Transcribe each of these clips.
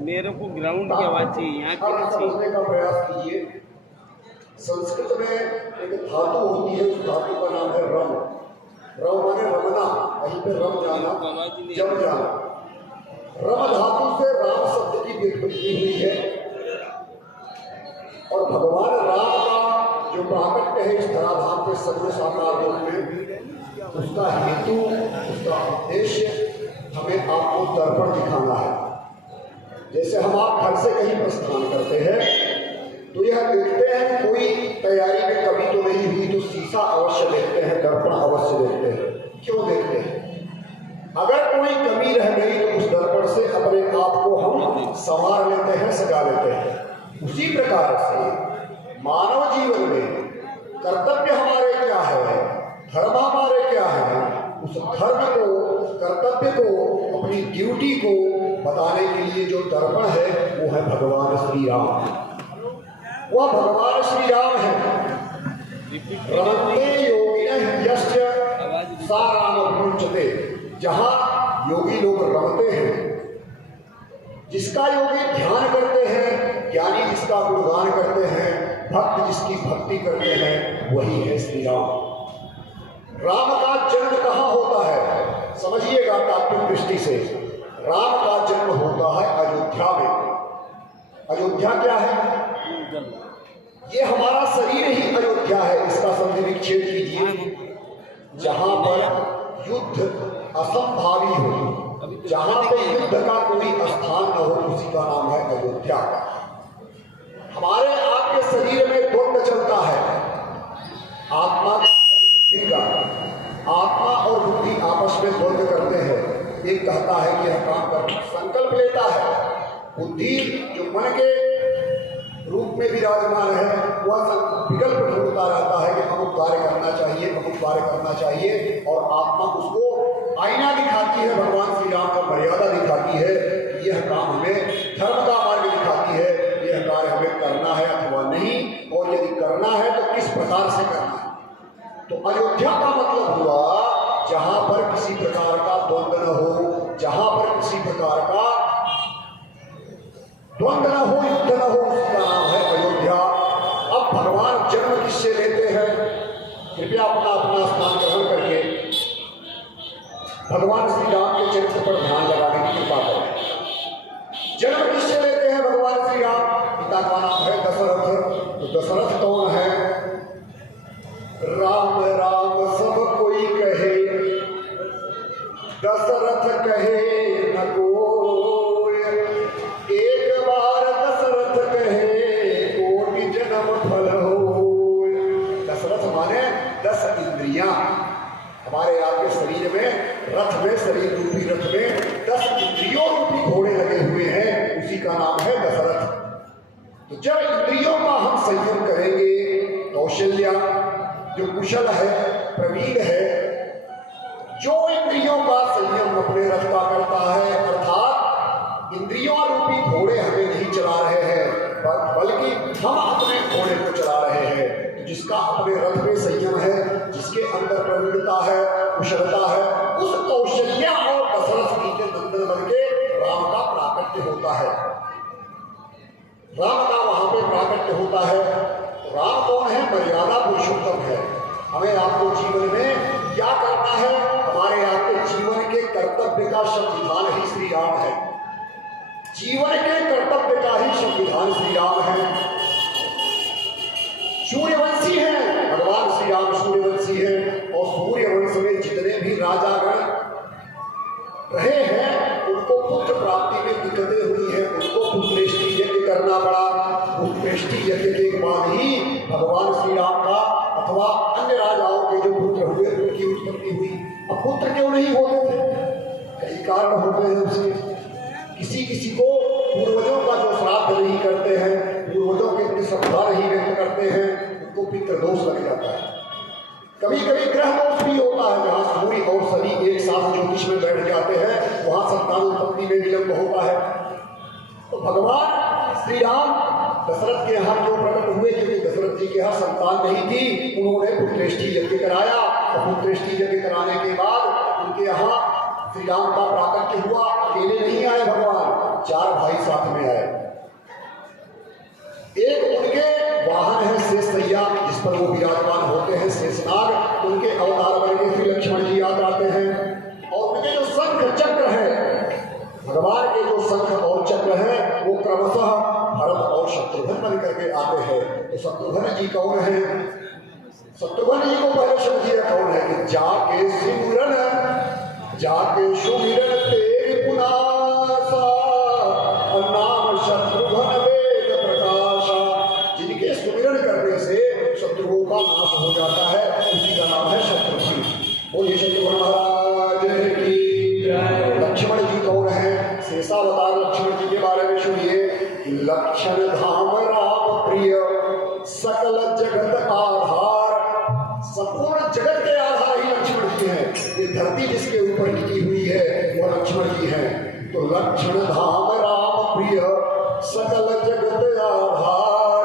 मेरे को ग्राउंड की आवाज चाहिए, यहाँ की नहीं समझने का प्रयास कीजिए। संस्कृत में एक धातु होती है, उस धातु का नाम है रम। रम माने रमना, कहीं पे रम जाना, जम जाना। रम धातु से राम शब्द की व्युत्पत्ति हुई है और भगवान राम का जो प्राकट्य है इस धराधाम के सगुण साकार रूप में, उसका हेतु, उसका उद्देश्य हमें आपको दर्पण दिखाना है। जैसे हम आप घर से कहीं प्रस्थान करते हैं तो यह देखते हैं कोई तैयारी में कमी तो नहीं हुई, तो शीशा अवश्य देखते हैं, दर्पण अवश्य देखते हैं। क्यों देखते हैं? अगर कोई कमी रह गई तो उस दर्पण से अपने आप को हम संवार लेते हैं, सजा लेते हैं। उसी प्रकार से मानव जीवन में कर्तव्य हमारे क्या है, धर्म हमारे क्या है, उस धर्म को, कर्तव्य को, अपनी ड्यूटी को बताने के लिए जो दर्पण है वो है भगवान श्री राम। वह भगवान श्री राम है। रमन्ते योगिनः यस्य सा राममुच्यते। जहाँ योगी लोग रमते हैं, जिसका योगी ध्यान करते हैं, ज्ञानी जिसका गुणगान करते हैं, भक्त जिसकी भक्ति करते हैं, वही है श्री राम। राम का जन्म कहाँ होता है? समझिएगा तात्विक दृष्टि से। राम का जन्म होता है अयोध्या में। अयोध्या क्या है? ये हमारा शरीर ही अयोध्या है। इसका संधि विच्छेद कीजिए। जहां पर युद्ध असंभावी हो, जहां पे युद्ध का कोई स्थान न हो, उसी का नाम है अयोध्या। हमारे आपके शरीर में द्वंद्व चलता है, आत्मा का। आत्मा और बुद्धि आपस में द्वंद्व करते हैं। एक कहता है कि यह काम कर, संकल्प लेता है। बुद्धि जो मन के रूप में विराजमान है, वह विकल्प ढूंढता रहता है कि अमुक कार्य करना चाहिए, अमुक कार्य करना चाहिए, और आत्मा उसको आईना दिखाती है, भगवान श्री राम का मर्यादा दिखाती है, यह काम हमें, धर्म का मार्ग दिखाती है, यह कार्य हमें करना है अथवा नहीं, और यदि करना है तो किस प्रकार से करना है। तो अयोध्या का मतलब हुआ जहां पर किसी प्रकार का द्वंद्व न हो, जहां पर किसी प्रकार का द्वंद्व न हो, युद्ध न हो, उसका नाम है अयोध्या। अब भगवान जन्म किससे लेते हैं? कृपया अपना अपना स्थान ग्रहण करके भगवान श्री राम के चरित्र पर ध्यान लगाने की कृपा करें। जन्म किससे लेते हैं भगवान श्री राम? पिता का नाम है दशरथ। तो दशरथ कौन है? राम राम सब कोई कहे, दशरथ कहे न कोई। एक बार दशरथ कहे, कोटि जन्म फल होय। दशरथ माने 10 इंद्रियां। हमारे आपके शरीर में, रथ में, शरीर रूपी रथ में 10 इंद्रियों रूपी घोड़े लगे हुए हैं, उसी का नाम है दशरथ। तो जब इंद्रियों का हम संयम करेंगे, कौशल्या जो कुशल है, प्रवीण है, जो इंद्रियों का संयम अपने रथ का करता है, अर्थात इंद्रियों रूपी घोड़े हमें नहीं चला रहे हैं, बल्कि हम अपने घोड़े को चला रहे हैं। तो जिसका अपने रथ में संयम है, जिसके अंदर प्रवीणता है, कुशलता है, उस कौशल्या और दशरथ जी के नंदन बन के राम का प्राकट्य होता है। राम का वहां पे प्राकट्य होता है। राम कौन है? मर्यादा पुरुषोत्तम है। हमें आपको जीवन में क्या करना है? हमारे आपके जीवन के कर्तव्य का संविधान ही श्री राम है। जीवन के कर्तव्य का ही संविधान श्री राम है। सूर्यवंशी है भगवान श्री राम, सूर्यवंशी है। और सूर्यवंश में जितने भी राजागण रहे हैं, उनको पुत्र प्राप्ति में दिक्कतें हुई हैं, उनको पुत्रेष्टि यज्ञ करना पड़ा। पुत्रेष्टि यज्ञ के बाद ही भगवान श्री राम का अथवा अन्य राजाओं के जो पुत्र हुए उनकी उत्पत्ति हुई। अब पुत्र क्यों नहीं होते थे? कई कारण होते हैं उसके। किसी किसी को पूर्वजों का जो श्राद्ध नहीं करते हैं, पूर्वजों के श्रद्धा नहीं व्यक्त करते हैं, उनको पितृदोष लग जाता है। कभी कभी ग्रह दोष भी होता है, जहाँ सूर्य और शनि एक साथ ज्योतिष में बैठ जाते हैं, वहां संतान उत्पत्ति में विलंब होता है। तो भगवान श्री राम दशरथ के यहाँ जो प्रकट हुए, क्योंकि दशरथ जी के यहाँ संतान नहीं थी, उन्होंने पुत्रेष्टि यज्ञ कराया। और पुत्रेष्टि यज्ञ कराने के बाद उनके यहाँ श्री राम का प्राकट्य हुआ। अकेले नहीं आए भगवान, 4 भाई साथ में आए। एक उनके वाहन है शेषैया, जिस पर वो विराजमान होते हैं, शेषनाग, उनके अवतार बन श्री लक्ष्मण जी याद आते हैं। और उनके जो शंख चक्र है, भगवान के जो शंख और चक्र हैं, वो क्रमशः भरत और शत्रुघ्न बन करके आते हैं। तो शत्रुघ्न जी कौन है? शत्रुघ्न जी को पहले समझिए कौन है कि जाके सुमिरन तेरी पुनासा, नाम शत्रुघ्न वेद प्रकाशा। जिनके सुमिरन करने से शत्रुओं का नाश हो जाता है, उसी का नाम है शत्रुघ्न। बोलिए शत्रुघ्न महाराज की जय। लक्ष्मण जी कौन है? शेषावतार लक्ष्मण जी के बारे में सुनिए। लक्षण धाम राम प्रिय, सकल जगत आधार। संपूर्ण जगत के आधार ही लक्ष्मण जी हैं। ये धरती जिसके ऊपर टिकी हुई है वो लक्ष्मण जी हैं। तो लक्षण धाम राम प्रिय, सकल जगत आधार।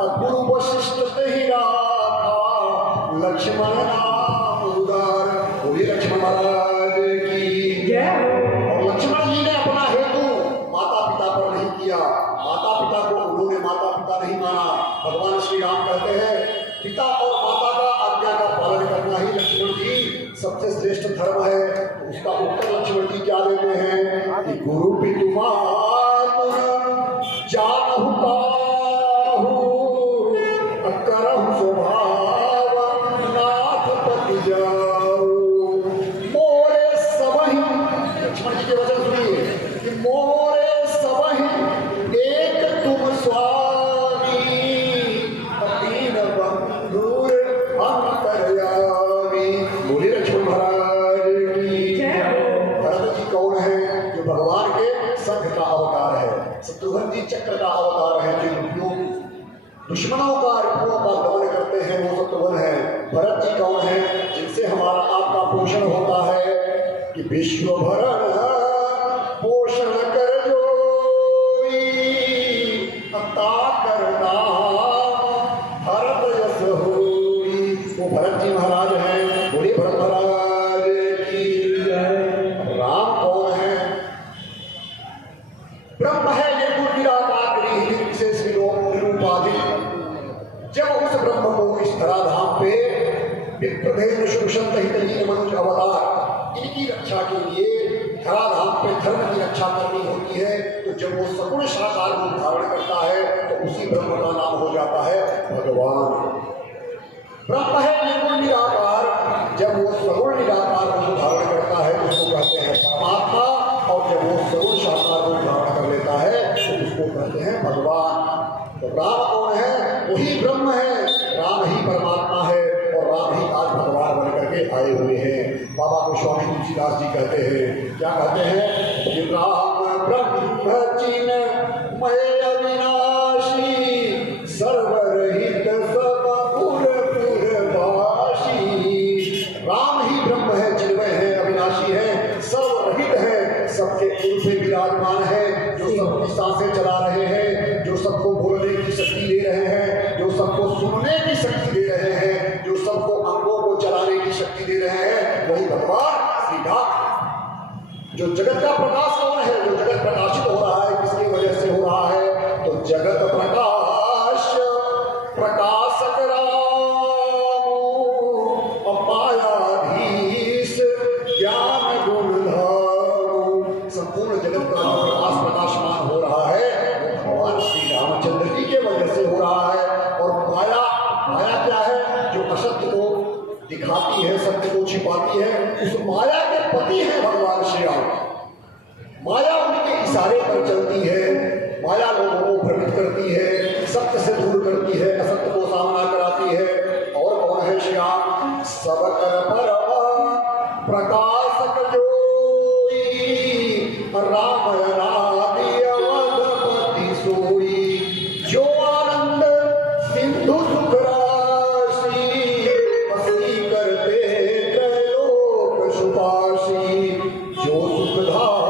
अपूर्व वशिष्ठ ही राखा, लक्ष्मण नाम उदार। बोलिए लक्ष्मण महाराज की जय। और लक्ष्मण जी ने अपना हेतु माता पिता पर नहीं किया। माता पिता को उन्होंने माता पिता नहीं माना। भगवान श्री राम कहते हैं पिता और माता का आज्ञा का पालन करना ही लक्ष्मण जी सबसे श्रेष्ठ धर्म है। तो उसका उत्तर लक्ष्मण जी क्या देते हैं कि गुरु पितुमातुर जानहु काहू, करहु स्वभाव नाथ पति जाऊ। मोरे सबहि, लक्ष्मण जी के वचन सुनिए कि मोरे सबहि एक तुम स्वामी, तीन बंधुर अंतर्यामी। बोलिए लक्ष्मण महाराज की जय। भरत जी कौन है? जो भगवान के शंख का अवतार है। शत्रुघ्न जी चक्र का अवतार है, जो उपयोग दुश्मनों का रिपुओं का दमन करते हैं, वो शत्रुघ्न है। भरत जी कौन है? जिनसे हमारा आपका पोषण होता है कि विश्व भरण पोषण कर जोई, ताकर नाम भरत यश होई। वो भरत जी महाराज हैं। बोलिए भरत महाराज की जय। राम कौन है? ब्रह्म है, निर्गुण निराकार निर्विशेष निरूपाधिक। जब उस ब्रह्म को इस धराधाम पे विप्रदेन शुभशंत हितलीन मनुष्य अवतार, इनकी रक्षा के लिए धराधाम पे धर्म की रक्षा करनी होती है, तो जब वो सगुण साकार रूप धारण करता है तो उसी ब्रह्म का नाम हो जाता है भगवान। ब्रह्म है निर्गुण निराकार, जब वो सगुण निराकार रूप धारण करता है उसको कहते हैं परमात्मा, और जब वो सगुण साकार रूप धारण कर लेता है तो उसको कहते हैं भगवान। तो राम कौन है? वही ब्रह्म है, राम ही परमात्मा है, और राम ही आज भगवान बन करके आए हुए हैं। बाबा को स्वामी तुलसीदास जी कहते हैं, क्या कहते हैं कि राम ब्रह्म चिन्मय अविनाशी, सर्वरहित सब पुरपुरवासी। राम ही ब्रह्म है, चिन्मय है, अविनाशी है, सर्वरहित है, सबके पूर्व पे विराजमान है, जो सबकी सांसें चला रहे हैं, जो सबको बोलने की शक्ति दे रहे हैं, जो सबको सुनने की शक्ति दे रहे हैं, जो सबको अंगों को चलाने की शक्ति दे रहे हैं, वही भगवान श्री राम। जो जगत का प्रकाश कौन है? जो जगत प्रकाशित हो रहा है किसकी वजह से हो रहा है? तो जगत प्रकाश प्रकाशक राम, अपायाधीश ज्ञान गुण धाम। संपूर्ण जगत का प्रकाश प्रकाशमान हो रहा है वो भगवान श्री रामचंद्र जी के वजह से हो रहा है। और माया, माया क्या है? जो असत्य को दिखाती है, सत्य को छिपाती है, उस माया के पति है भगवान श्री राम। माया उनके इशारे पर चलती है, माया लोगों को भ्रमित करती है, सत्य से दूर करती है, असत्य को सामना कराती है। और कौन है श्री राम? सबकर परम प्रकाशक जोई, राम अनादि अवधपति सोई। जो आनंद सिंधु सुख राशि, बसी करते त्रैलोक सुपासी। जो सुख धाम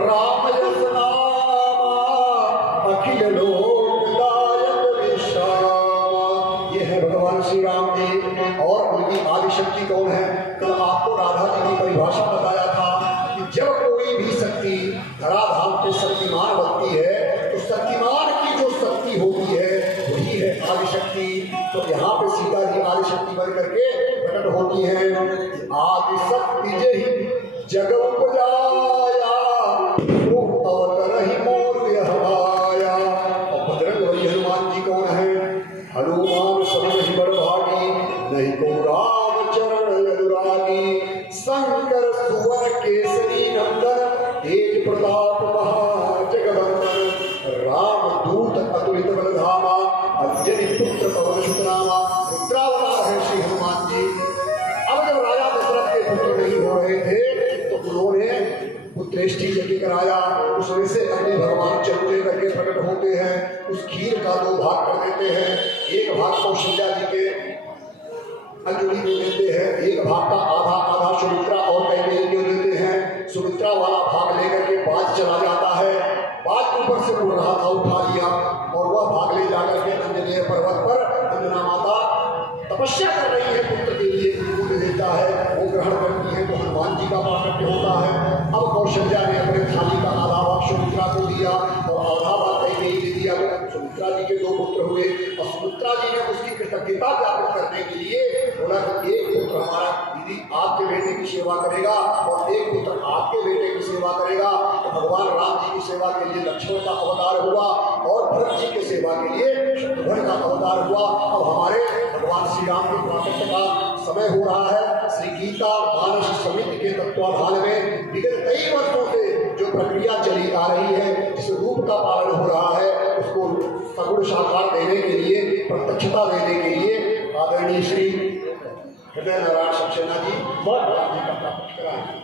राम यस नामा, अखिल लोकदायक विश्राम। ये है भगवान श्री राम जी। और उनकी आदि शक्ति कौन है? कल आपको राधा जी की परिभाषा बताया था कि जब कोई भी शक्ति भागती है तो शक्तिमान की जो शक्ति होती है वही है आदि शक्ति। तो यहाँ पे सीता जी आदि शक्ति बन करके प्रकट होती है। आदि शक्ति जय जग उपजाया तो अवतरहि मोर विहवाया। और बजरंग बली हनुमान जी कौन है? हनुमान समन ही बड़ भागी, नहीं को राम चरण अनुरागी। शंकर सुवन केसरी नंदन, तेज प्रताप महाजगवंदन। राम दूत अतुलित बलधामा, अंजनी पुत्र पवन सुत नामा। रुद्रावतार है श्री हनुमान जी। अब जब राजा दशरथ के पुत्र नहीं हो रहे थे तो उन्होंने पुत्रेष्टि यज्ञ कराया। उसमें से अग्नि भगवान चलते करके प्रकट होते हैं। उस खीर का 2 भाग कर देते हैं। एक भाग कौशल्या जी के अंजलि दे देते हैं, एक भाग का आधा आधा सुमित्रा और कैकेयी को देते हैं। सुमित्रा वाला भाग लेकर के बाज चला जाता है। बाज ऊपर से उड़ रहा था, उठा लिया और वह भाग ले जाकर के अंजनेय पर्वत पर अंजना माता तपस्या कर रही है पुत्र के लिए, दूध देता है, वो ग्रहण करती है तो हनुमान जी का प्राकट्य होता है। अब कौशल्या ने अपने थाली का आधा भाग सुमित्रा को दिया और आधा भाग कैकेयी दे दिया। सुमित्रा जी के 2 पुत्र हुए और सुमित्रा जी ने उसकी कृतज्ञता ज्ञापित करने के लिए बोला कि एक पुत्र हमारा दीदी आपके बेटे की सेवा करेगा और एक पुत्र आपके बेटे की सेवा करेगा। तो भगवान राम जी की सेवा के लिए लक्ष्मण का अवतार हुआ और भरत जी की सेवा के लिए शत्रुघ्न का अवतार हुआ। अब हमारे भगवान श्री राम के प्राकट्य का समय हो रहा है। श्री गीता मानस समिति के तत्वाधान में विगत कई वर्षों से जो प्रक्रिया चली आ रही है, जिस रूप का पालन हो रहा है, उसको सगुण साकार देने के लिए, प्रत्यक्षता देने के लिए आदरणीय श्री हृदय नारायण सक्सेना जी राम जी का प्राकट्य कराएं।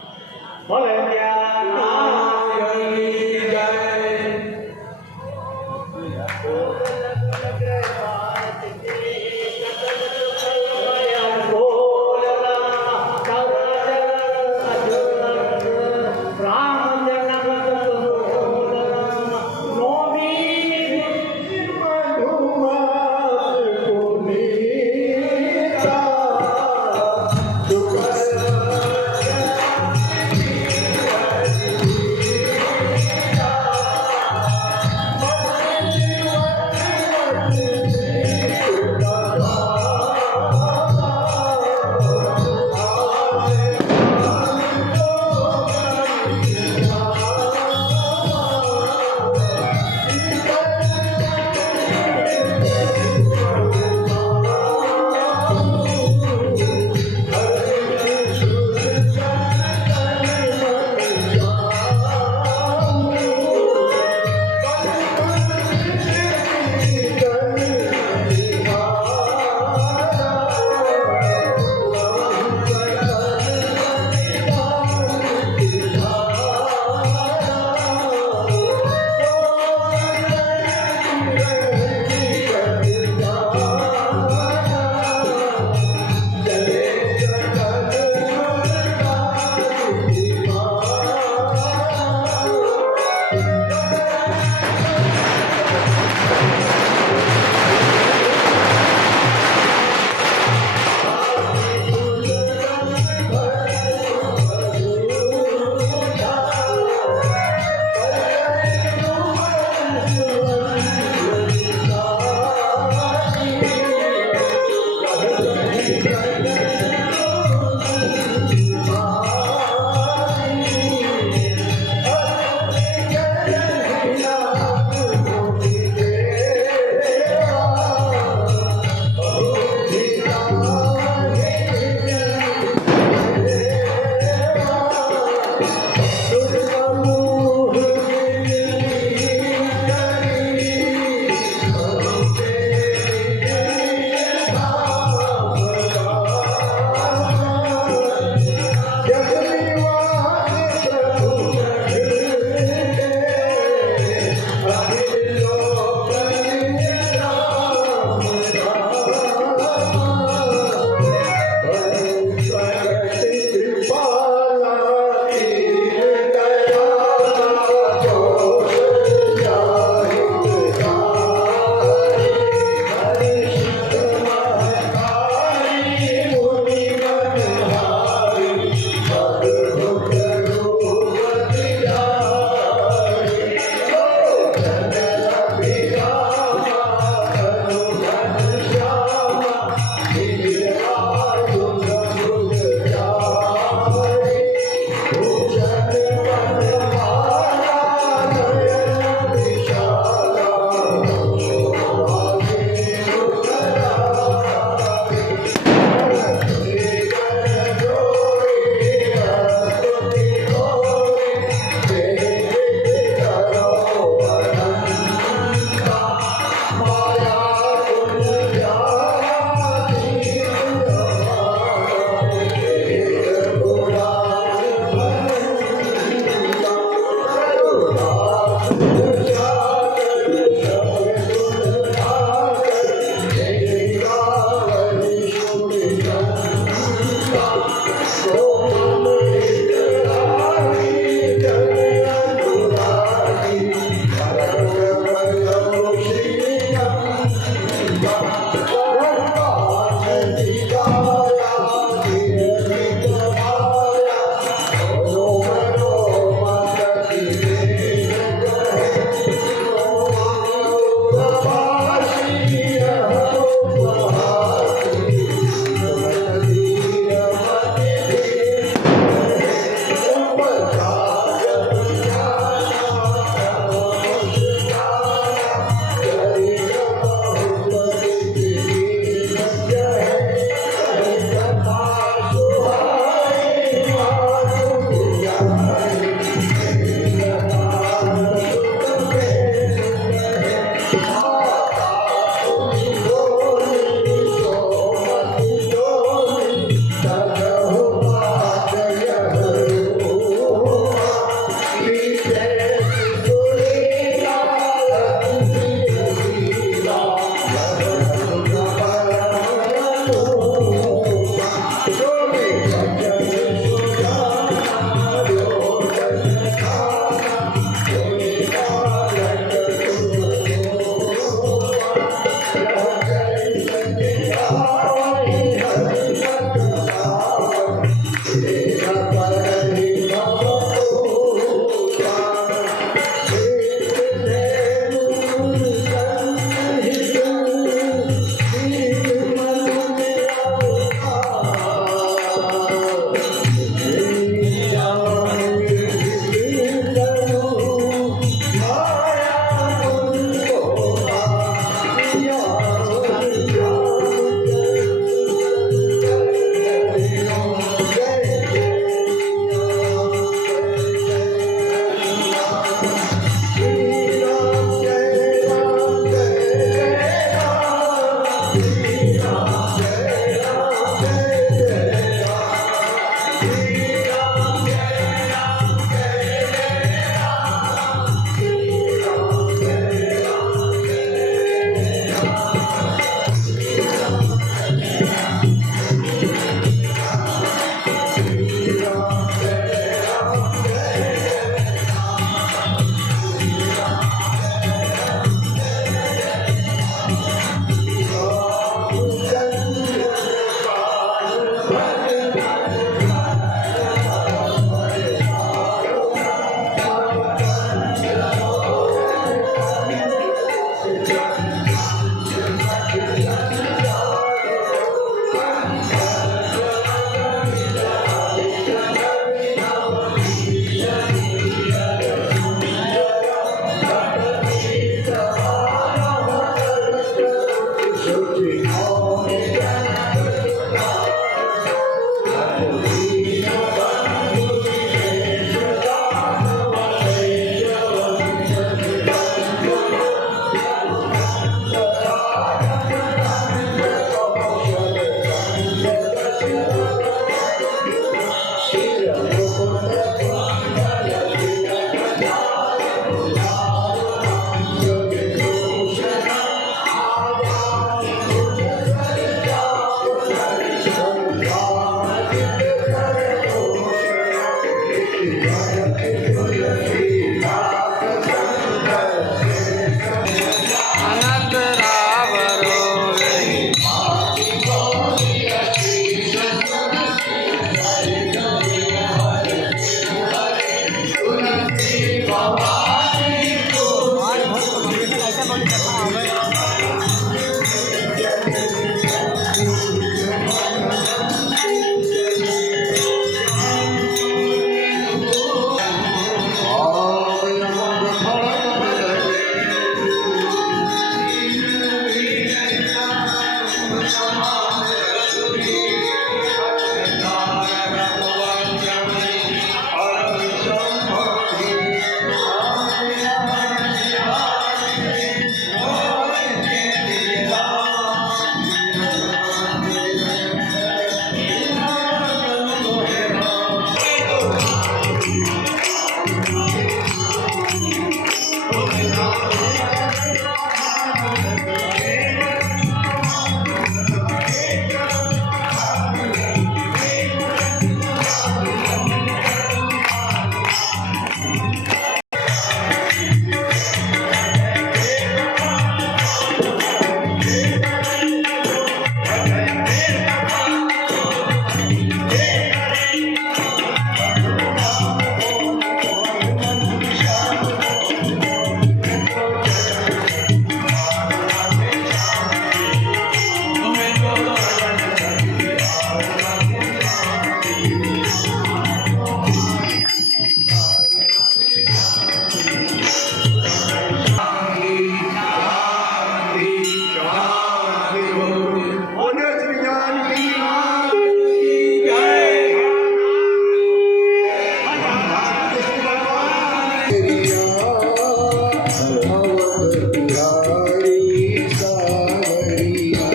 अवध बिहारी सावरिया,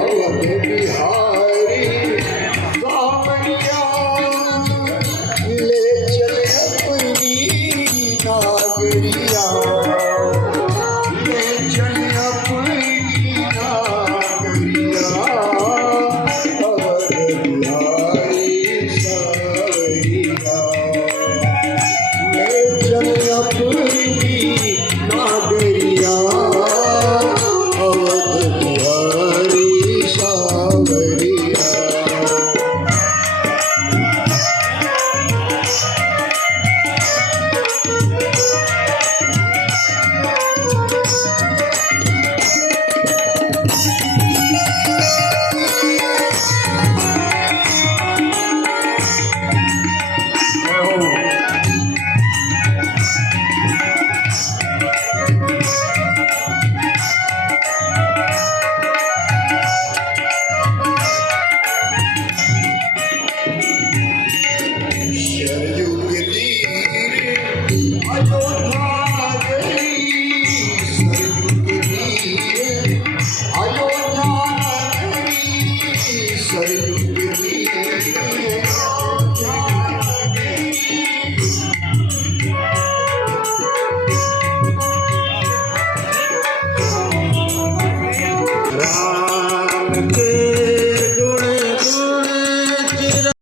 अवध बिहारी सावरिया, ले चले अपनी नागरिया।